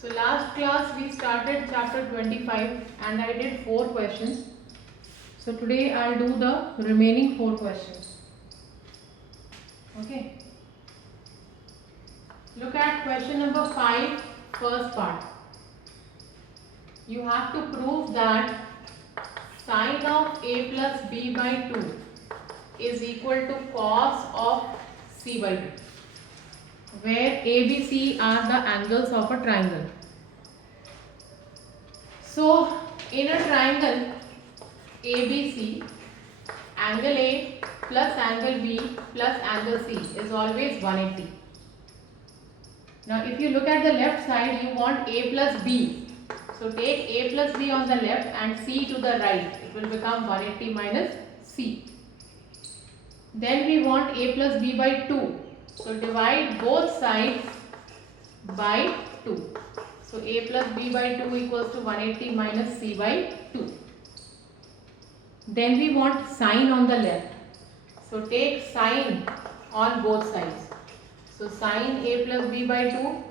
So last class we started chapter 25 and I did 4 questions. So today I'll do the remaining 4 questions. Okay. Look at question number 5, first part. You have to prove that sine of a plus b by 2 is equal to cos of c by 2, where a, b, c are the angles of a triangle. So in a triangle ABC, angle A plus angle B plus angle C is always 180. Now if you look at the left side, you want A plus B. So take A plus B on the left and C to the right. It will become 180 minus C. Then we want A plus B by 2. So divide both sides by 2. So A plus B by 2 equals to 180 minus C by 2. Then we want sine on the left. So take sine on both sides. So sine A plus B by 2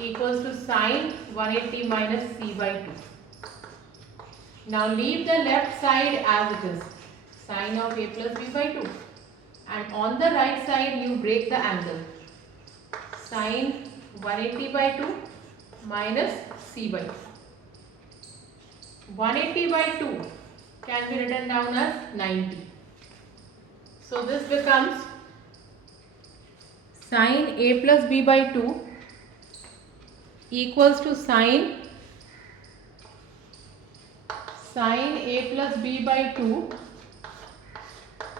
equals to sine 180 minus C by 2. Now leave the left side as it is, sine of A plus B by 2. And on the right side you break the angle. Sine 180 by 2 minus C by 2. 180 by 2 can be written down as 90. So this becomes sine A plus B by 2 equals to sine A plus B by 2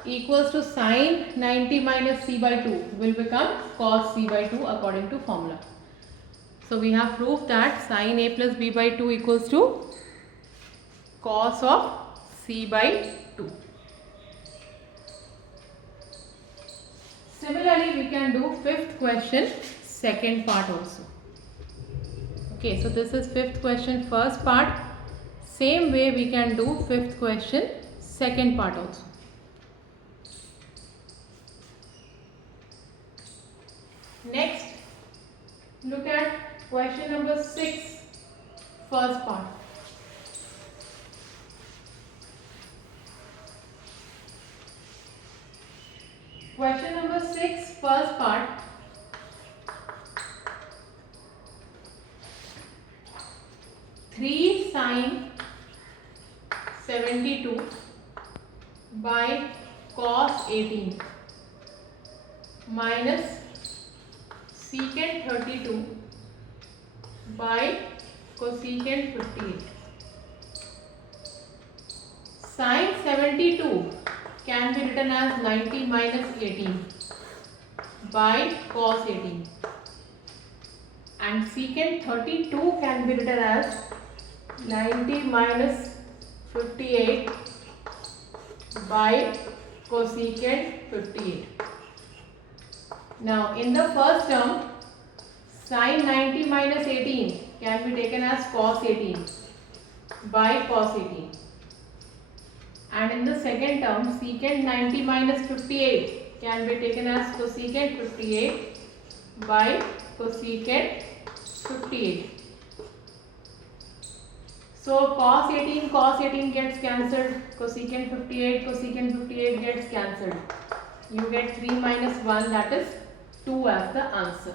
equals to sine 90 minus C by 2 will become cos C by 2 according to formula. So we have proved that sine A plus B by 2 equals to cos of C by 2. Similarly, we can do fifth question, second part also. Okay, so this is fifth question, first part. Same way we can do fifth question, second part also. Next, look at question number 6, first part. Question number 6, first part. Three sine 72 by cos 18 minus secant 32 by cosecant 58. Sine 72 can be written as 90 minus 18 by cos 18, and secant 32 can be written as 90 minus 58 by cosecant 58. Now in the first term, sine 90 minus 18 can be taken as cos 18 by cos 18. And in the second term, secant 90 minus 58 can be taken as cosecant 58 by cosecant 58. So cos 18 gets cancelled, cosecant 58 gets cancelled. You get 3 minus 1, that is 2 as the answer.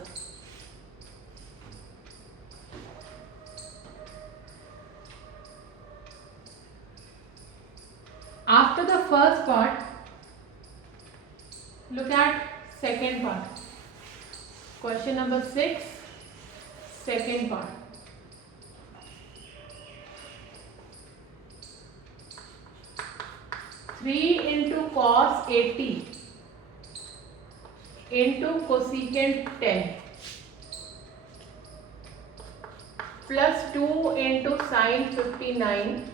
After the first part, look at second part. Question number 6, second part. Three into cos 80 into cosecant 10 plus 2 into sine 59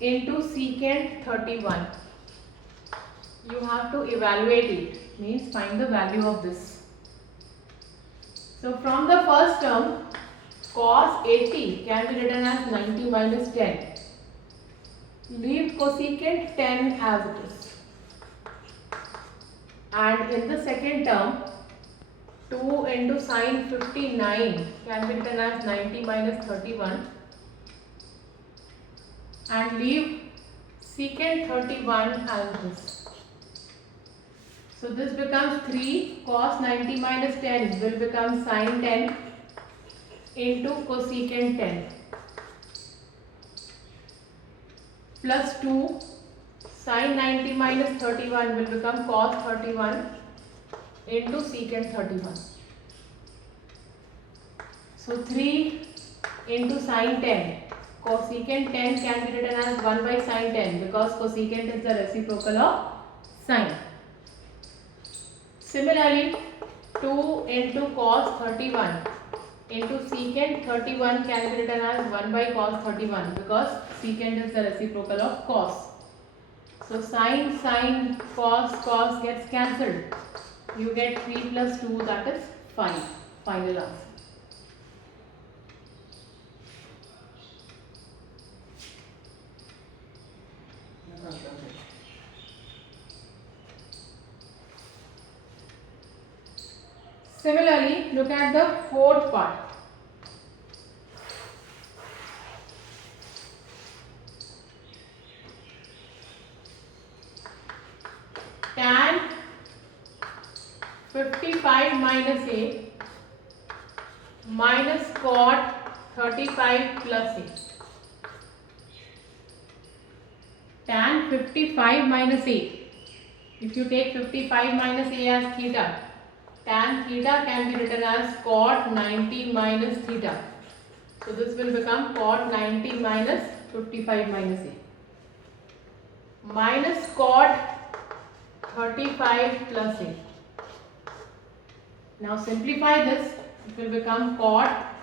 into secant 31. You have to evaluate it, means find the value of this. So from the first term, cos 80 can be written as 90 minus 10. Leave cosecant 10 as it is. And in the second term, 2 into sine 59 can be written as 90 minus 31 and leave secant 31 as this. So this becomes 3 cos 90 minus 10 will become sine 10 into cosecant 10 plus 2 sine 90 minus 31 will become cos 31 into secant 31. So 3 into sine 10. Cosecant 10 can be written as 1 by sine 10 because cosecant is the reciprocal of sine. Similarly, 2 into cos 31 into secant 31 can be written as 1 by cos 31 because secant is the reciprocal of cos. So sine, cos gets cancelled. You get 3 plus 2, that is 5. Final answer. Similarly, look at the fourth part. Tan 55 minus a minus cot 35 plus a. Tan 55 minus a. If you take 55 minus a as theta, tan theta can be written as cot 90 minus theta. So this will become cot 90 minus 55 minus a. Minus cot 35 plus a. Now simplify this. It will become cot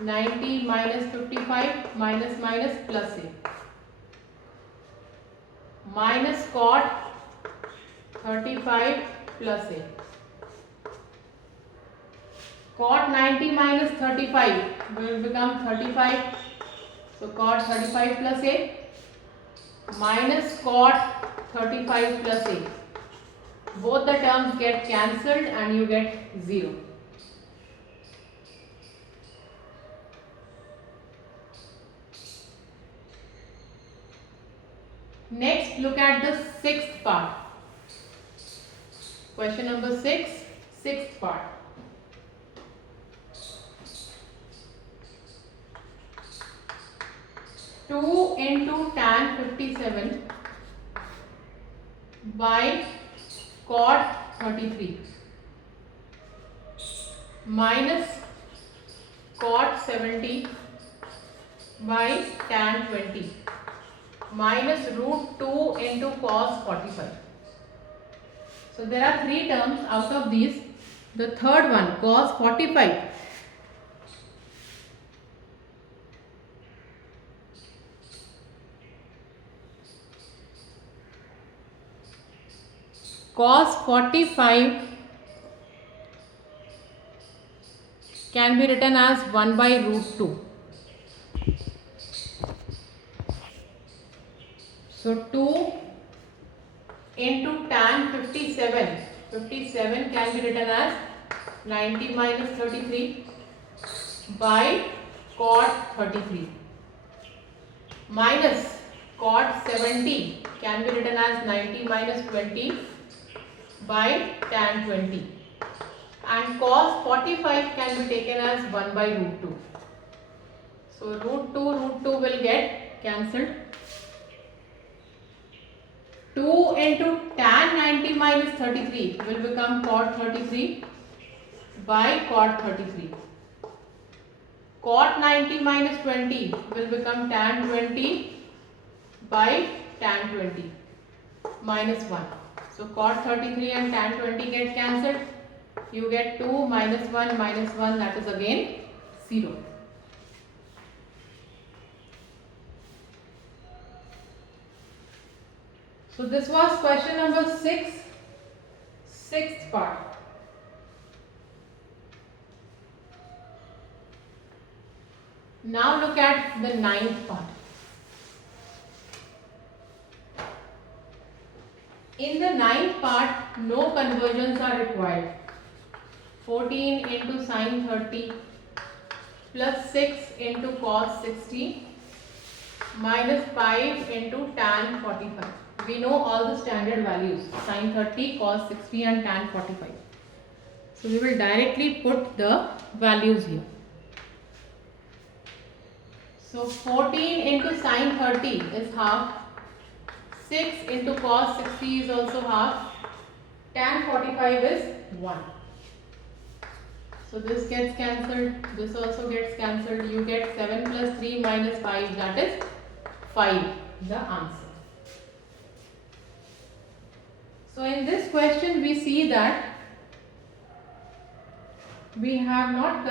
90 minus 55 minus plus a. Minus cot 35 plus a. Cot 90 minus 35 will become 35. So cot 35 plus a minus cot 35 plus a. Both the terms get cancelled and you get 0. Next, look at the sixth part. Question number 6, sixth part. Two into tan 57 by cot 33 minus cot 70 by tan 20 minus root 2 into cos 45. So there are three terms. Out of these, the third one, cos 45, cos 45 can be written as 1 by root 2. So 2 into tan 57, 57 can be written as 90 minus 33 by cot 33 minus cot 70 can be written as 90 minus 20 by tan 20 and cos 45 can be taken as 1 by root 2. So root 2 will get cancelled. 2 into tan 90 minus 33 will become cot 33 by cot 33. Cot 90 minus 20 will become tan 20 by tan 20 minus 1. So cot 33 and tan 20 get cancelled. You get 2 minus 1 that is again 0. So this was question number 6, sixth part. Now look at the ninth part. In the ninth part, no conversions are required. 14 into sin 30 plus 6 into cos 60 minus 5 into tan 45. We know all the standard values, sin 30, cos 60 and tan 45. So we will directly put the values here. So 14 into sin 30 is half, 6 into cos 60 is also half, tan 45 is 1. So this gets cancelled, this also gets cancelled. You get 7 plus 3 minus 5, that is 5, the answer. So in this question we see that we have not